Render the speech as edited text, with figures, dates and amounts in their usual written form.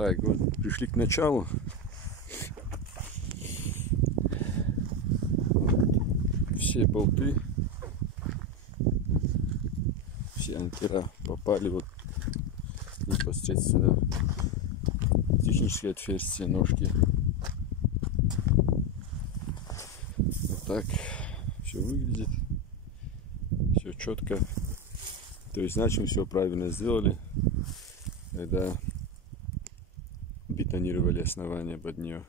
Так, вот пришли к началу. Все болты, все анкера попали вот непосредственно в технические отверстия ножки. Вот так все выглядит, все четко. То есть, значит, все правильно сделали, когда бетонировали основание под нее.